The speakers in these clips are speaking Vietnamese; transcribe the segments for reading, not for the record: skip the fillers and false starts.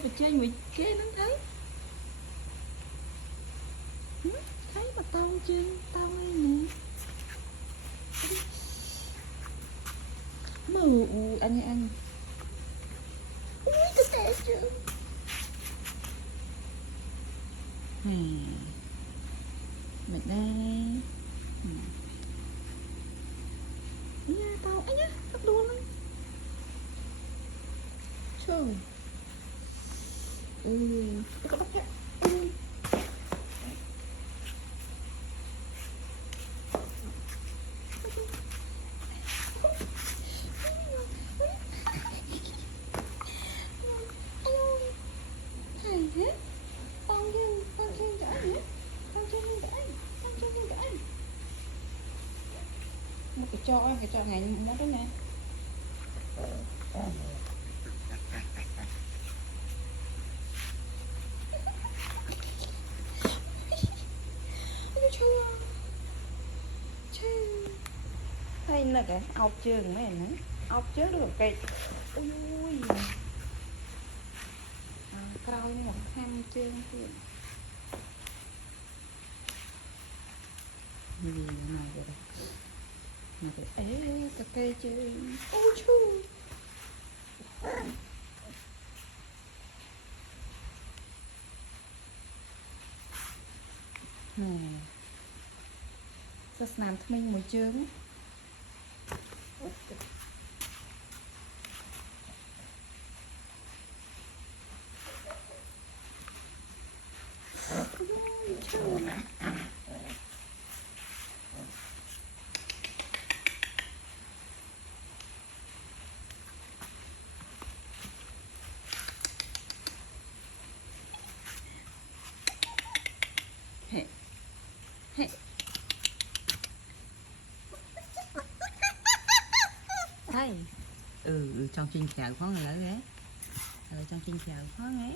phải chơi người kia nó thấy. Thấy mà tao chơi tao ấy nè. Mà anh ui cái tệ chứ. Mình đây. Nha tao ấy nhá, tao đùa lắm. Trời. Có bắt nhá. Một cái cho ngày nó đó nè. Hay là cái ốc trường mấy em ốc chứ được cây ui coi một ham chương kia gì này vậy ế cái cây chứ ôi chú nè sao làm mình một chương thấy trong chinh chào có người lớn ghé trong chinh chào có ghé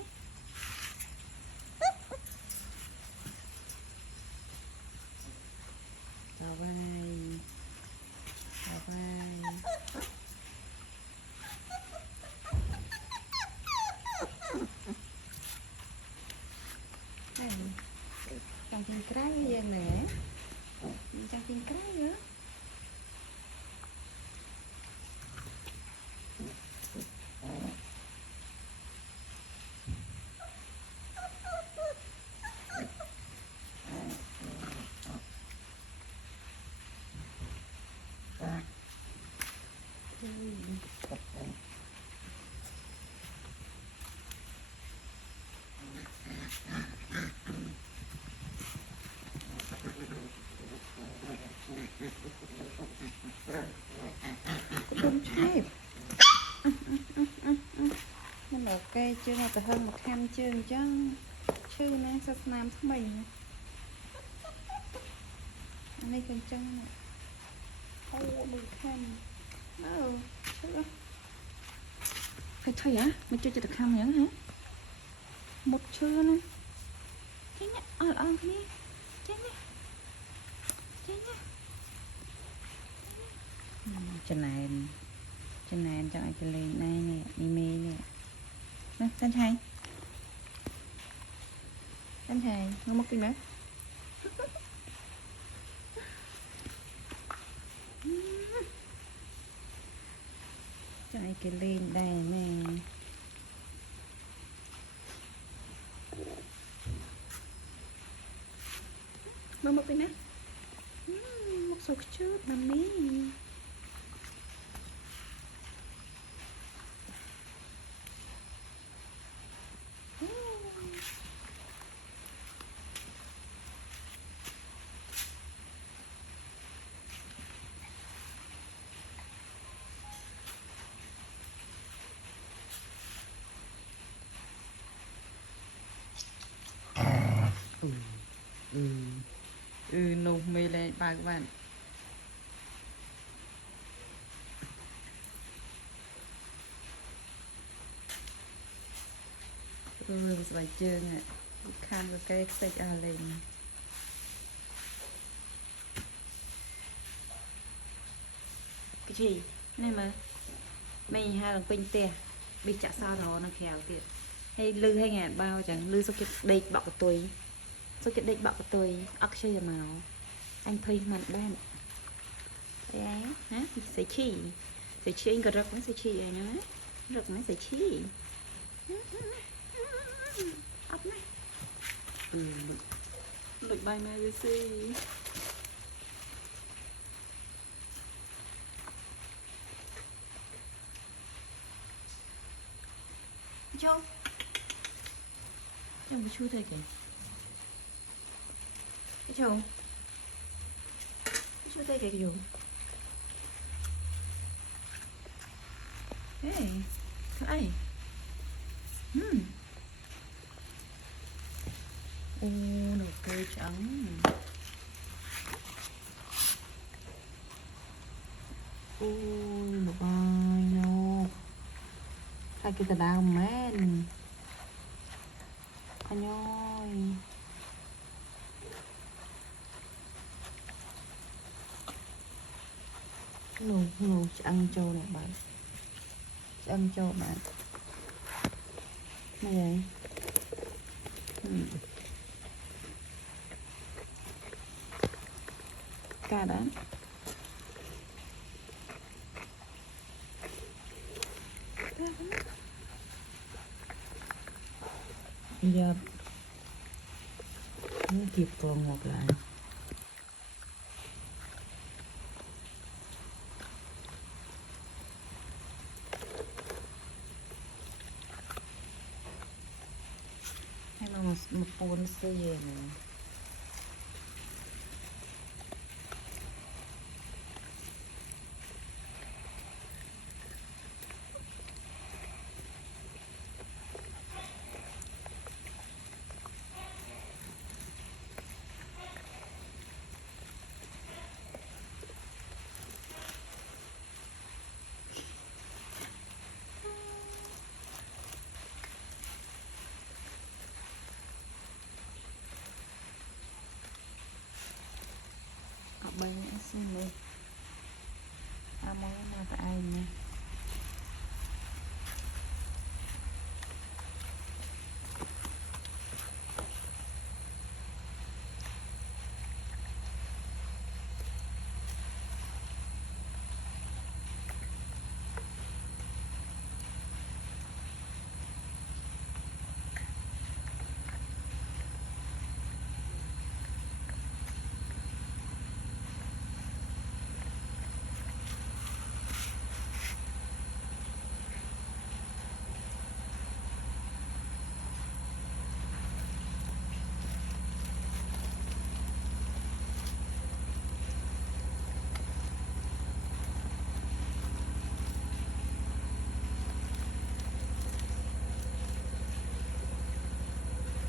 chào vai trong chinh cái gì nè trong chinh cái nữa nó là cây chưa nào hơn 100 chương chứ chứ nè sao làm của mình anh đây cần chân này ô được khăn phải thôi hả mình chưa được khăn nữa hả một chưa nè thế nhá thế thế nhá chân này cho anh cho lên đây nè mimi nè chân thầy ngon mất kinh nữa cho anh cái lên đây nè ngon mất kinh nữa một số chút nằm mí nụ mì lên ba các bạn vài chương ạ khăn cái cây xịt lên cái gì này mà mình hai lần quên tiền bị chả sao đó nó khéo kìa hay lư hay ngàn bao chẳng lư sao cái đây bọc của tôi sao cái đây bọc của tôi ốc chơi màu anh thuê mặt đen đấy ấy hả sẽ chi anh có rất mấy sẽ chi rồi nữa rất mấy sẽ chi ốc này được bay mê gì Châu Châu một chút thôi kìa Châu chút thôi kìa kìa Hey Hey Ô nụ cười trắng Ô nụ bay no Sao kita đau men anh ơi nụ ăn trâu này bạn ăn trâu bạn này vậy cả đó giờ nó kịp còn một lại hay là một bốn xì này ở bên xin đi à món nào tại ai nè